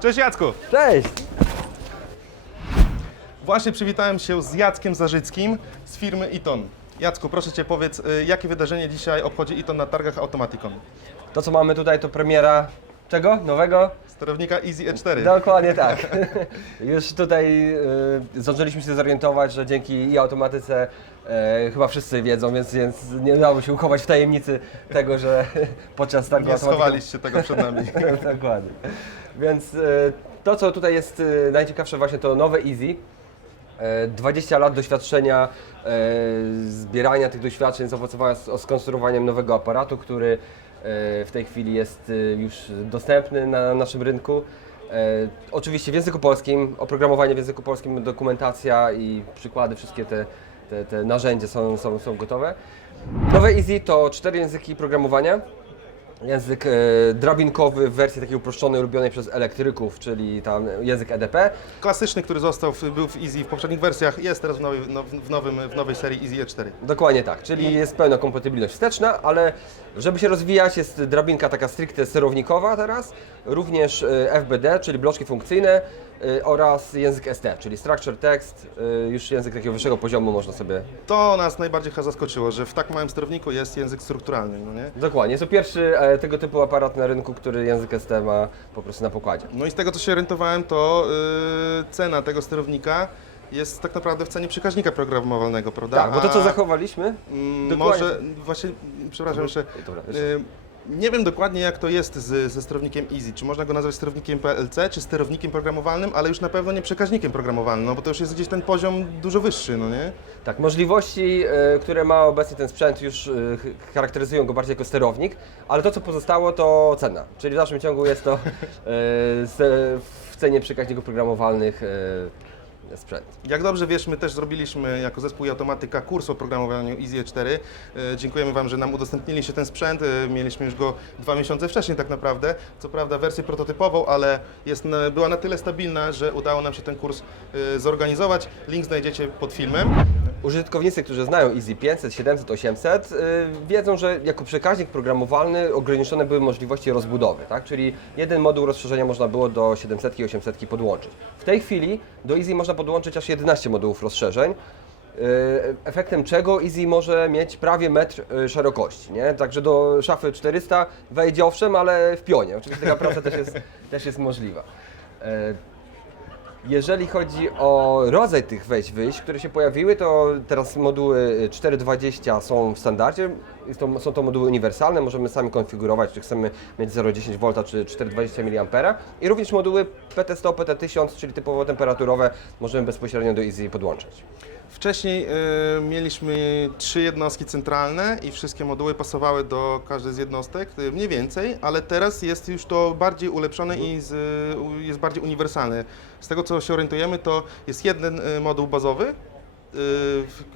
Cześć Jacku! Cześć! Właśnie przywitałem się z Jackiem Zarzyckim z firmy Iton. Jacku, proszę Cię powiedz, y, jakie wydarzenie dzisiaj obchodzi Iton na targach Automaticon? To co mamy tutaj to premiera czego? Nowego? Sterownika Easy E E4. Dokładnie tak. Już tutaj y, zdążyliśmy się zorientować, że dzięki i automatyce e, chyba wszyscy wiedzą, więc, więc nie dało się uchować w tajemnicy tego, że podczas targu Nie automatyką- schowaliście tego przed nami. Dokładnie. Więc e, to, co tutaj jest e, najciekawsze, właśnie to nowe Easy. E, 20 lat doświadczenia, e, zbierania tych doświadczeń zaowocowało z skonstruowaniem nowego aparatu, który w tej chwili jest e, już dostępny na naszym rynku. E, Oczywiście w języku polskim, oprogramowanie w języku polskim, dokumentacja i przykłady, wszystkie te, te, te narzędzia są, są, są gotowe. Nowe Easy to cztery języki programowania. Język e, drabinkowy w wersji takiej uproszczonej, ulubionej przez elektryków, czyli tam język EDP. Klasyczny, który został, w, był w Easy w poprzednich wersjach, jest teraz w nowej, no, w nowym, w nowej serii Easy E E4. Dokładnie tak, czyli jest pełna kompatybilność wsteczna, ale żeby się rozwijać jest drabinka taka stricte sterownikowa teraz, również e, FBD, czyli bloczki funkcyjne oraz język ST, czyli Structure Text, e, już język takiego wyższego poziomu można sobie... To nas najbardziej chyba zaskoczyło, że w tak małym sterowniku jest język strukturalny, no nie? Dokładnie, jest to pierwszy e, tego typu aparat na rynku, który język ST ma po prostu na pokładzie. No i z tego co się orientowałem, to yy, cena tego sterownika jest tak naprawdę w cenie przekaźnika programowalnego, prawda? Tak, bo to co zachowaliśmy, mm, Może właśnie, przepraszam jeszcze, Dobra, jeszcze. yy, nie wiem dokładnie jak to jest z, ze sterownikiem Easy, czy można go nazwać sterownikiem PLC, czy sterownikiem programowalnym, ale już na pewno nie przekaźnikiem programowalnym, no bo to już jest gdzieś ten poziom dużo wyższy, no nie? Tak, możliwości, e, które ma obecnie ten sprzęt już ch- charakteryzują go bardziej jako sterownik, ale to co pozostało to cena, czyli w dalszym ciągu jest to se- w cenie przekaźników programowalnych e, sprzęt. Jak dobrze wiesz, my też zrobiliśmy jako zespół i automatyka kurs o programowaniu Easy 4. E, Dziękujemy Wam, że nam udostępniliście ten sprzęt. E, Mieliśmy już go dwa miesiące wcześniej tak naprawdę. Co prawda wersję prototypową, ale jest, była na tyle stabilna, że udało nam się ten kurs e, zorganizować. Link znajdziecie pod filmem. Użytkownicy, którzy znają Easy 500, 700, 800 y, wiedzą, że jako przekaźnik programowalny ograniczone były możliwości rozbudowy, tak? czyli jeden moduł rozszerzenia można było do 700 i 800 podłączyć. W tej chwili do Easy można podłączyć aż 11 modułów rozszerzeń, y, efektem czego Easy może mieć prawie metr y, szerokości. Nie? Także do szafy 400 wejdzie owszem, ale w pionie. Oczywiście taka praca też jest, też jest możliwa. Y, jeżeli chodzi o rodzaj tych wejść wyjść, które się pojawiły, to teraz moduły 420 są w standardzie. To, są to moduły uniwersalne, możemy sami konfigurować, czy chcemy mieć 0,10 V czy 420 mA. I również moduły PT100, PT1000, czyli typowo temperaturowe, możemy bezpośrednio do Easy podłączyć. Wcześniej e, mieliśmy trzy jednostki centralne i wszystkie moduły pasowały do każdej z jednostek, e, mniej więcej, ale teraz jest już to bardziej ulepszone i z, jest bardziej uniwersalne. Z tego co się orientujemy, to jest jeden e, moduł bazowy,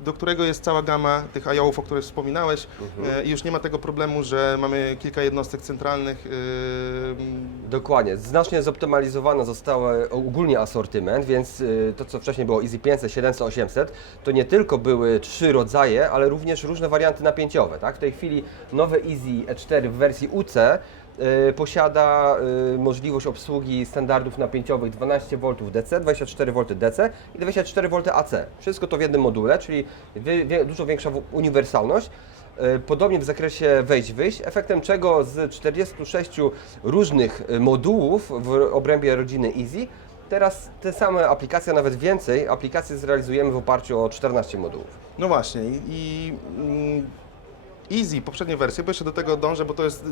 do którego jest cała gama tych IO-ów, o których wspominałeś e, i już nie ma tego problemu, że mamy kilka jednostek centralnych. e, Dokładnie. Znacznie zoptymalizowano zostały ogólnie asortyment, więc y, to co wcześniej było Easy 500, 700, 800, to nie tylko były trzy rodzaje, ale również różne warianty napięciowe. Tak? W tej chwili nowe Easy E4 w wersji UC y, posiada y, możliwość obsługi standardów napięciowych 12 V DC, 24 V DC i 24 V AC. Wszystko to w jednym module, czyli dużo większa uniwersalność. E, Podobnie w zakresie wejść-wyjść, efektem czego z 46 różnych modułów w obrębie rodziny Easy, teraz te same aplikacje, nawet więcej aplikacji zrealizujemy w oparciu o 14 modułów. No właśnie i mm, Easy, poprzednie wersje, bo jeszcze do tego dążę, bo to jest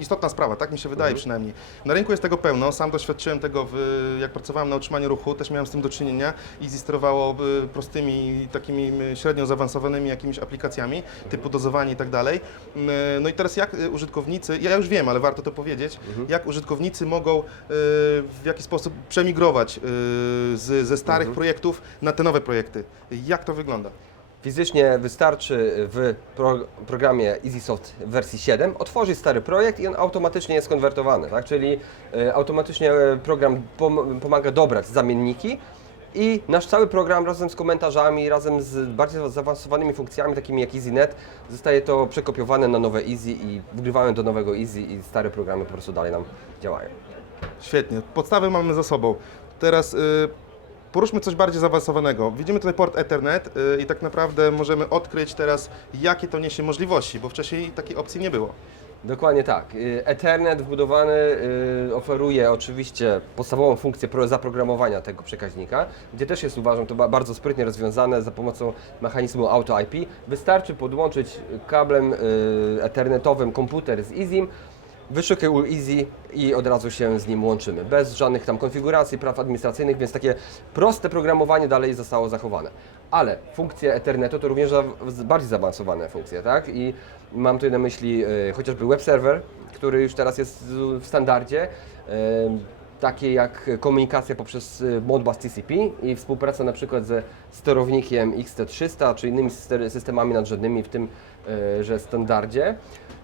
istotna sprawa, tak mi się wydaje przynajmniej. Na rynku jest tego pełno, sam doświadczyłem tego, w, jak pracowałem na utrzymaniu ruchu, też miałem z tym do czynienia. Easy sterowało prostymi, takimi średnio zaawansowanymi jakimiś aplikacjami, typu dozowanie i tak dalej. No i teraz jak y, użytkownicy, ja już wiem, ale warto to powiedzieć, jak użytkownicy mogą y, w jaki sposób przemigrować y, z, ze starych projektów na te nowe projekty. Jak to wygląda? Fizycznie wystarczy w pro, programie EasySoft wersji 7 otworzyć stary projekt i on automatycznie jest konwertowany, tak? czyli e, automatycznie e, program pom, pomaga dobrać zamienniki I nasz cały program razem z komentarzami, razem z bardziej zaawansowanymi funkcjami, takimi jak EasyNet, zostaje to przekopiowane na nowe Easy i wgrywamy do nowego Easy i stare programy po prostu dalej nam działają. Świetnie. Podstawy mamy za sobą. Teraz y, poruszmy coś bardziej zaawansowanego. Widzimy tutaj port Ethernet y, i tak naprawdę możemy odkryć teraz, jakie to niesie możliwości, bo wcześniej takiej opcji nie było. Dokładnie tak. Y, Ethernet wbudowany y, oferuje oczywiście podstawową funkcję pro- zaprogramowania tego przekaźnika, gdzie też jest uważam to ba- bardzo sprytnie rozwiązane za pomocą mechanizmu Auto IP. Wystarczy podłączyć kablem ethernetowym komputer z EasyM, wyszukiwał Easy i od razu się z nim łączymy. Bez żadnych tam konfiguracji, praw administracyjnych, więc takie proste programowanie dalej zostało zachowane. Ale funkcje Ethernetu to również bardziej zaawansowane funkcje, tak? I mam tutaj na myśli y, chociażby web server, który już teraz jest w standardzie. y, takie jak komunikacja poprzez y, Modbus TCP i współpraca na przykład ze sterownikiem XT300 czy innymi syste- systemami nadrzędnymi w tym, że standardzie.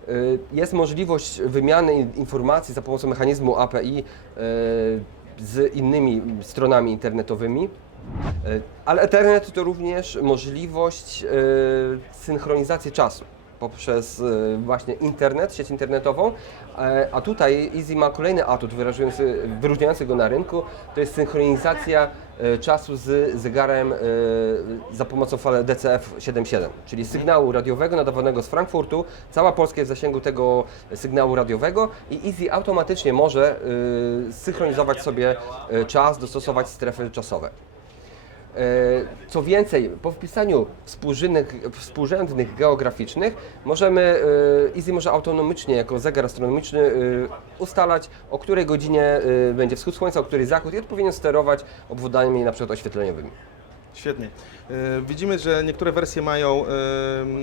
Y, Jest możliwość wymiany in- informacji za pomocą mechanizmu API y, z innymi stronami internetowymi. Y, Ale Ethernet to również możliwość synchronizacji czasu poprzez właśnie internet, sieć internetową, a tutaj Easy ma kolejny atut wyróżniający go na rynku, to jest synchronizacja czasu z zegarem e, za pomocą fal DCF 7.7, czyli sygnału radiowego nadawanego z Frankfurtu. Cała Polska jest w zasięgu tego sygnału radiowego i Easy automatycznie może e, synchronizować sobie e, czas, dostosować strefy czasowe. E, Co więcej, po wpisaniu współrzędnych, geograficznych możemy, Easy może autonomicznie jako zegar astronomiczny e, ustalać o której godzinie e, będzie wschód słońca, o której zachód i odpowiednio sterować obwodami na przykład oświetleniowymi. Świetnie. Widzimy, że niektóre wersje mają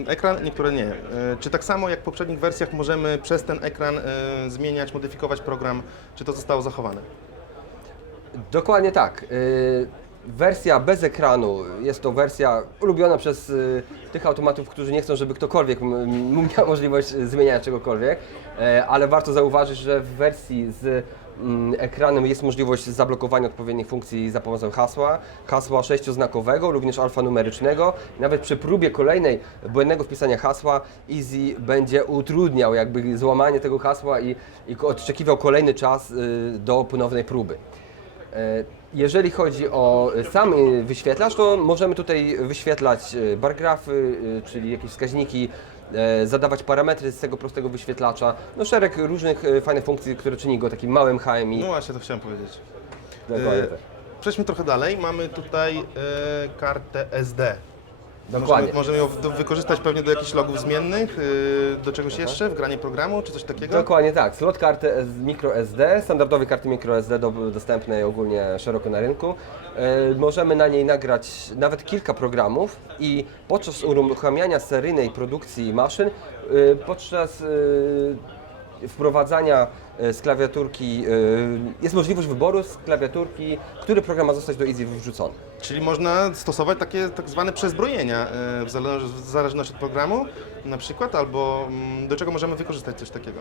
ekran, niektóre nie. Czy tak samo jak w poprzednich wersjach możemy przez ten ekran zmieniać, modyfikować program? Czy to zostało zachowane? Dokładnie tak. Y, Wersja bez ekranu jest to wersja ulubiona przez y, tych automatów, którzy nie chcą, żeby ktokolwiek m- m- miał możliwość zmieniania czegokolwiek, E, ale warto zauważyć, że w wersji z mm, ekranem jest możliwość zablokowania odpowiednich funkcji za pomocą hasła, hasła sześcioznakowego, również alfanumerycznego. Nawet przy próbie kolejnej błędnego wpisania hasła Easy będzie utrudniał jakby złamanie tego hasła i, i odczekiwał kolejny czas y, do ponownej próby. E, Jeżeli chodzi o sam y, wyświetlacz, to możemy tutaj wyświetlać y, bar grafy, y, czyli jakieś wskaźniki, e, zadawać parametry z tego prostego wyświetlacza. No szereg różnych fajnych funkcji, które czyni go takim małym HMI. No właśnie, to chciałem powiedzieć. Dokładnie tak. Przejdźmy trochę dalej. Mamy tutaj kartę SD. Dokładnie. Możemy, możemy ją w- wykorzystać pewnie do jakichś logów zmiennych, y, do czegoś jeszcze, wgranie programu czy coś takiego? Dokładnie tak. Slot karty S- microSD, standardowe karty microSD do, dostępne ogólnie szeroko na rynku. E, możemy na niej nagrać nawet kilka programów i podczas uruchamiania seryjnej produkcji maszyn, e, podczas e, wprowadzania e, z klawiaturki, e, jest możliwość wyboru z klawiaturki, który program ma zostać do Easy wrzucony. Czyli można stosować takie tak zwane przezbrojenia y, w zależ- w zależności od programu na przykład, albo mm, do czego możemy wykorzystać coś takiego.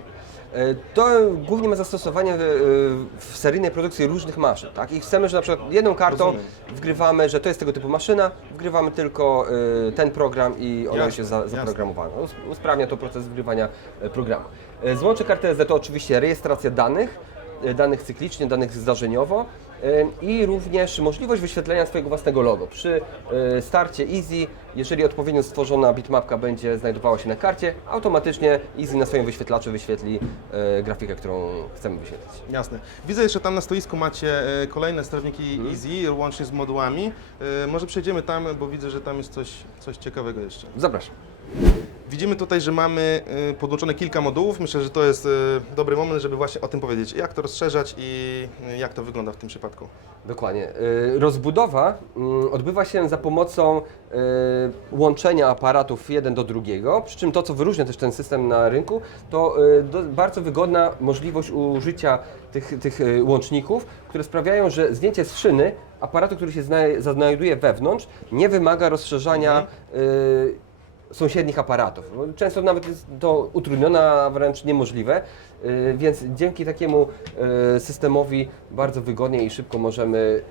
E, To głównie ma zastosowanie w, seryjnej produkcji różnych maszyn. Tak? I chcemy, że na przykład jedną kartą Rozumiem. wgrywamy, że to jest tego typu maszyna, wgrywamy tylko e, ten program i ona Jasne, jasne. zaprogramowana. Us- Usprawnia to proces wgrywania e, programu. E, Złącze karty SD to oczywiście rejestracja danych, e, danych cyklicznie, danych zdarzeniowo e, i również możliwość wyświetlenia swojego własnego logo. Przy starcie Easy, jeżeli odpowiednio stworzona bitmapka będzie znajdowała się na karcie, automatycznie Easy na swoim wyświetlaczu wyświetli grafikę, którą chcemy wyświetlić. Jasne. Widzę jeszcze tam na stoisku macie kolejne sterowniki Mhm. Easy, łącznie z modułami. Może przejdziemy tam, bo widzę, że tam jest coś, coś ciekawego jeszcze. Zapraszam. Widzimy tutaj, że mamy y, podłączone kilka modułów. Myślę, że to jest y, dobry moment, żeby właśnie o tym powiedzieć. Jak to rozszerzać i y, jak to wygląda w tym przypadku. Dokładnie. Rozbudowa mm, odbywa się za pomocą łączenia aparatów jeden do drugiego, przy czym to, co wyróżnia też ten system na rynku, to bardzo wygodna możliwość użycia tych, tych łączników, które sprawiają, że zdjęcie z szyny aparatu, który się zna- znajduje wewnątrz, nie wymaga rozszerzania y, sąsiednich aparatów. No, Często nawet jest to utrudnione, a wręcz niemożliwe, y, więc dzięki takiemu y, systemowi bardzo wygodnie i szybko możemy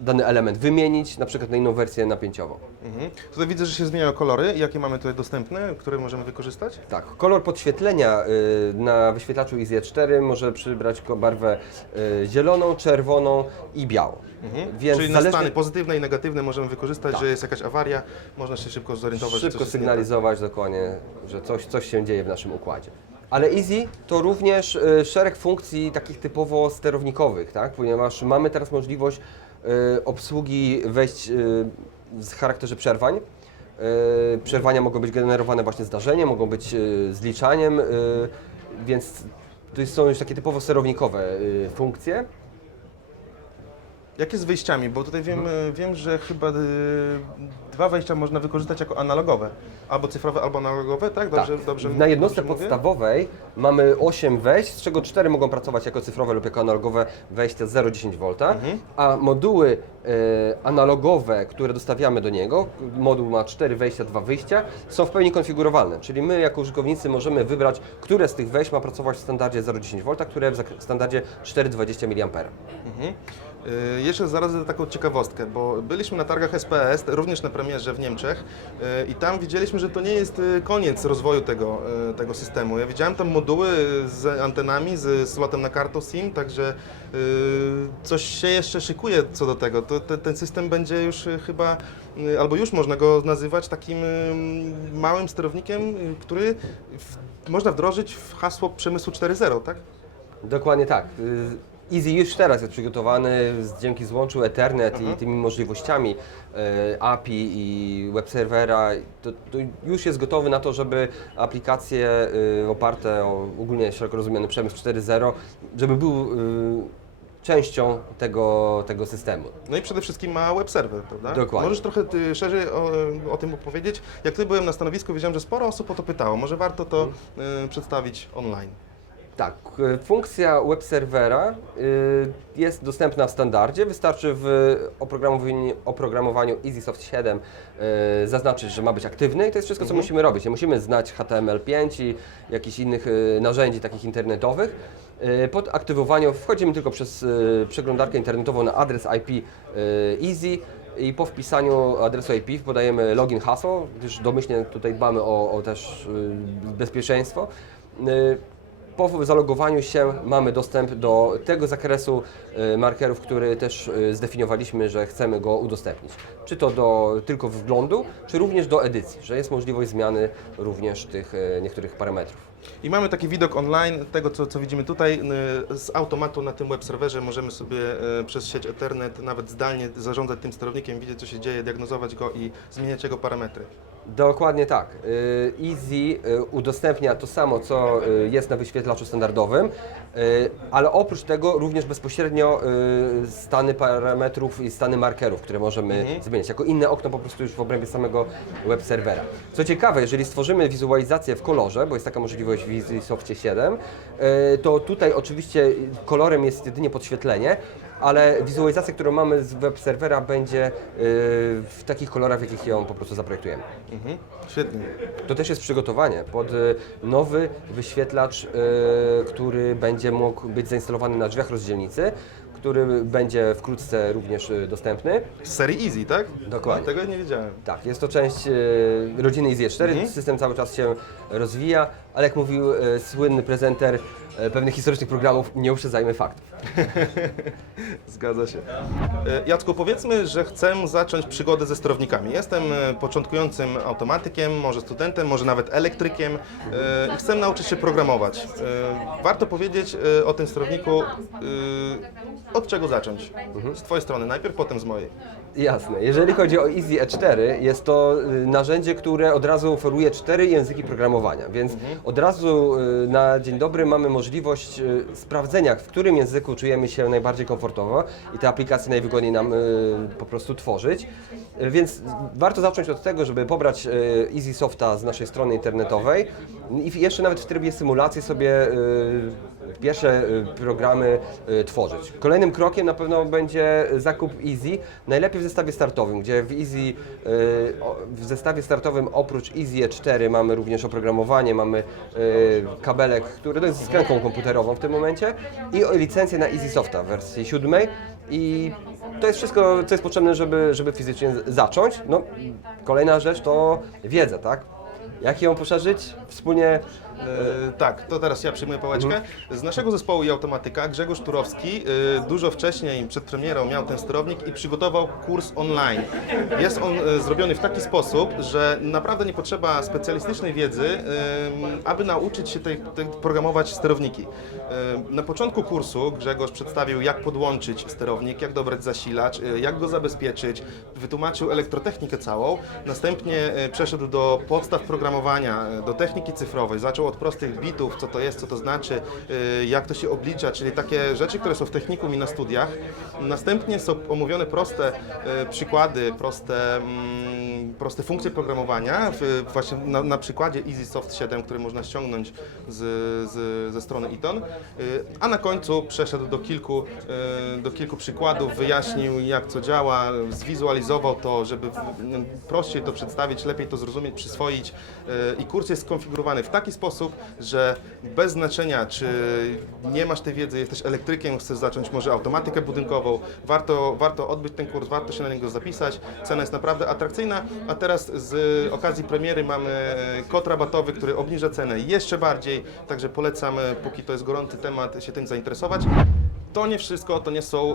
dany element wymienić, na przykład na inną wersję napięciową. Mhm. Tutaj widzę, że się zmieniają kolory. Jakie mamy tutaj dostępne, które możemy wykorzystać? Tak, kolor podświetlenia y, na wyświetlaczu Easy 4 może przybrać ko- barwę y, zieloną, czerwoną i białą. Więc Czyli na zależnie- stany pozytywne i negatywne możemy wykorzystać, Tak. że jest jakaś awaria, można się szybko zorientować. że szybko coś jest nie tak. sygnalizować dokładnie, że coś, coś się dzieje w naszym układzie. Ale Easy to również y, szereg funkcji takich typowo sterownikowych, tak? ponieważ mamy teraz możliwość obsługi wejść y, w charakterze przerwań. Y, Przerwania mogą być generowane właśnie zdarzeniem, mogą być y, zliczaniem, y, więc to są już takie typowo sterownikowe y, funkcje. Jak jest z wyjściami? Bo tutaj wiem, e, wiem że chyba y, dwa wejścia można wykorzystać jako analogowe. Albo cyfrowe, albo analogowe, tak? Dobrze, tak. dobrze Na jednostce dobrze mówię? podstawowej mamy 8 wejść, z czego 4 mogą pracować jako cyfrowe lub jako analogowe wejścia 0,10 V, Mhm. a moduły e, analogowe, które dostawiamy do niego, moduł ma 4 wejścia, 2 wyjścia, są w pełni konfigurowalne, czyli my jako użytkownicy możemy wybrać, które z tych wejść ma pracować w standardzie 0,10 V, które w standardzie 4,20 mA. Mhm. Y, Jeszcze zaraz taką ciekawostkę, bo byliśmy na targach SPS, również na premierze w Niemczech y, i tam widzieliśmy, że to nie jest y, koniec rozwoju tego, tego systemu. Ja widziałem tam moduły z antenami, z slotem na kartę SIM, także coś się jeszcze szykuje co do tego. To, te, ten system będzie już chyba, albo już można go nazywać takim małym sterownikiem, który w, można wdrożyć w hasło przemysłu 4.0, tak? Dokładnie tak. Easy już teraz jest przygotowany dzięki złączu Ethernet i tymi możliwościami y, API i web serwera. To, to już jest gotowy na to, żeby aplikacje y, oparte o ogólnie szeroko rozumiany przemysł 4.0, żeby był y, częścią tego, tego systemu. No i przede wszystkim ma web serwer, prawda? Dokładnie. Możesz trochę ty, szerzej o, o tym opowiedzieć? Jak ty byłem na stanowisku, wiedziałem, że sporo osób o to pytało. Może warto to y, przedstawić online. Tak, e, funkcja web serwera y, jest dostępna w standardzie. Wystarczy w oprogramowaniu, oprogramowaniu EasySoft 7 y, zaznaczyć, że ma być aktywny i to jest wszystko, co musimy robić. Nie musimy znać HTML5 i jakichś innych narzędzi takich internetowych. Y, Po aktywowaniu wchodzimy tylko przez przeglądarkę internetową na adres IP Easy i po wpisaniu adresu IP podajemy login hasło, gdyż domyślnie tutaj dbamy o, o też bezpieczeństwo. Po zalogowaniu się mamy dostęp do tego zakresu y, markerów, który też y, zdefiniowaliśmy, że chcemy go udostępnić. Czy to do tylko wglądu, czy również do edycji, że jest możliwość zmiany również tych y, niektórych parametrów. I mamy taki widok online tego, co, co widzimy tutaj. Z automatu na tym web serwerze możemy sobie przez sieć Ethernet nawet zdalnie zarządzać tym sterownikiem, widzieć co się dzieje, diagnozować go i zmieniać jego parametry. Dokładnie tak. Y, Easy y, udostępnia to samo, co y, jest na wyświetlaczu standardowym, ale oprócz tego również bezpośrednio stany parametrów i stany markerów, które możemy zmieniać, jako inne okno po prostu już w obrębie samego web serwera. Co ciekawe, jeżeli stworzymy wizualizację w kolorze, bo jest taka możliwość w Easy Softie 7, y, to tutaj oczywiście kolorem jest jedynie podświetlenie, ale wizualizacja, którą mamy z web serwera będzie y, w takich kolorach, w jakich ją po prostu zaprojektujemy. Mhm. Świetnie. To też jest przygotowanie pod y, nowy wyświetlacz, y, który będzie mógł być zainstalowany na drzwiach rozdzielnicy, który będzie wkrótce również dostępny. Z serii Easy, tak? Dokładnie. No, tego nie wiedziałem. Tak, jest to część rodziny Easy 4, Mhm. system cały czas się rozwija, ale jak mówił słynny prezenter y, pewnych historycznych programów, nie uprzedzajmy faktów. Zgadza się. E, Jacku, powiedzmy, że chcę zacząć przygodę ze sterownikami. Jestem e, początkującym automatykiem, może studentem, może nawet elektrykiem e, i chcę nauczyć się programować. E, Warto powiedzieć e, o tym sterowniku, e, od czego zacząć? Z Twojej strony najpierw, potem z mojej. Jasne. Jeżeli chodzi o Easy E4, jest to y, narzędzie, które od razu oferuje cztery języki programowania, więc od razu y, na dzień dobry mamy możliwość y, sprawdzenia, w którym języku czujemy się najbardziej komfortowo i te aplikacje najwygodniej nam y, po prostu tworzyć. Y, Więc warto zacząć od tego, żeby pobrać y, Easy Softa z naszej strony internetowej i jeszcze nawet w trybie symulacji sobie pierwsze y, programy y, tworzyć. Kolejnym krokiem na pewno będzie zakup Easy, najlepiej w zestawie startowym, gdzie w Easy, y, w zestawie startowym oprócz Easy E4 mamy również oprogramowanie, mamy kabelek, który to jest z skręką komputerową w tym momencie i licencję na Easy Softa w wersji siódmej i to jest wszystko, co jest potrzebne, żeby, żeby fizycznie zacząć. No, kolejna rzecz to wiedza, tak? Jak ją poszerzyć? Wspólnie E, tak, to teraz ja przyjmuję pałeczkę. Z naszego zespołu i automatyka Grzegorz Turowski e, dużo wcześniej, przed premierą, miał ten sterownik i przygotował kurs online. Jest on e, zrobiony w taki sposób, że naprawdę nie potrzeba specjalistycznej wiedzy, aby nauczyć się tej, tej programować sterowniki. Na początku kursu Grzegorz przedstawił, jak podłączyć sterownik, jak dobrać zasilacz, jak go zabezpieczyć, wytłumaczył elektrotechnikę całą, następnie przeszedł do podstaw programowania, do techniki cyfrowej, zaczął od prostych bitów, co to jest, co to znaczy, e, jak to się oblicza, czyli takie rzeczy, które są w technikum i na studiach. Następnie są omówione proste e, przykłady, proste, mm, proste funkcje programowania, właśnie na, na przykładzie EasySoft 7, który można ściągnąć z, z, ze strony Eton, E, a na końcu przeszedł do kilku, do kilku przykładów, wyjaśnił jak co działa, zwizualizował to, żeby prościej to przedstawić, lepiej to zrozumieć, przyswoić i kurs jest skonfigurowany w taki sposób, że bez znaczenia czy nie masz tej wiedzy, jesteś elektrykiem, chcesz zacząć może automatykę budynkową, warto, warto odbyć ten kurs, warto się na niego zapisać, cena jest naprawdę atrakcyjna, a teraz z okazji premiery mamy kod rabatowy, który obniża cenę jeszcze bardziej, także polecam, e, póki to jest gorący temat, się tym zainteresować. To nie wszystko, to nie są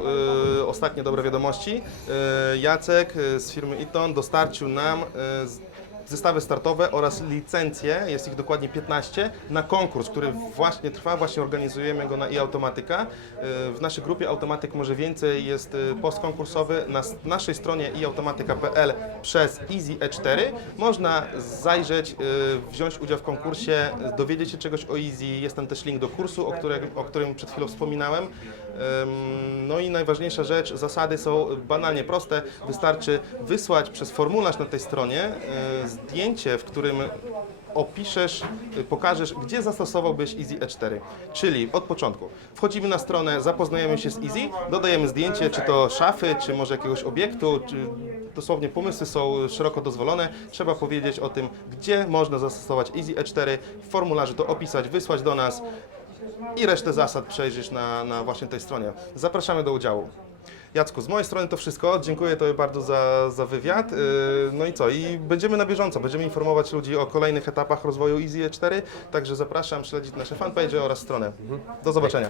y, ostatnie dobre wiadomości. Y, Jacek y, z firmy Iton dostarczył nam y, zestawy startowe oraz licencje, jest ich dokładnie 15, na konkurs, który właśnie trwa, właśnie organizujemy go na iAutomatyka. Y, W naszej grupie Automatyk może więcej jest y, post konkursowy. Na naszej stronie iautomatyka.pl przez Easy E4 można zajrzeć, y, wziąć udział w konkursie, dowiedzieć się czegoś o Easy. Jest tam też link do kursu, o którym, o którym przed chwilą wspominałem. No i najważniejsza rzecz, zasady są banalnie proste. Wystarczy wysłać przez formularz na tej stronie y, zdjęcie, w którym opiszesz, y, pokażesz, gdzie zastosowałbyś Easy E4. Czyli od początku. Wchodzimy na stronę, zapoznajemy się z Easy, dodajemy zdjęcie, czy to szafy, czy może jakiegoś obiektu, czy dosłownie pomysły są szeroko dozwolone. Trzeba powiedzieć o tym, gdzie można zastosować Easy E4, w formularzu to opisać, wysłać do nas i resztę zasad przejrzysz na, na właśnie tej stronie. Zapraszamy do udziału. Jacku, z mojej strony to wszystko. Dziękuję Tobie bardzo za, za wywiad. Yy, No i co? I będziemy na bieżąco. Będziemy informować ludzi o kolejnych etapach rozwoju Easy E4. Także zapraszam śledzić nasze fanpage oraz stronę. Do zobaczenia.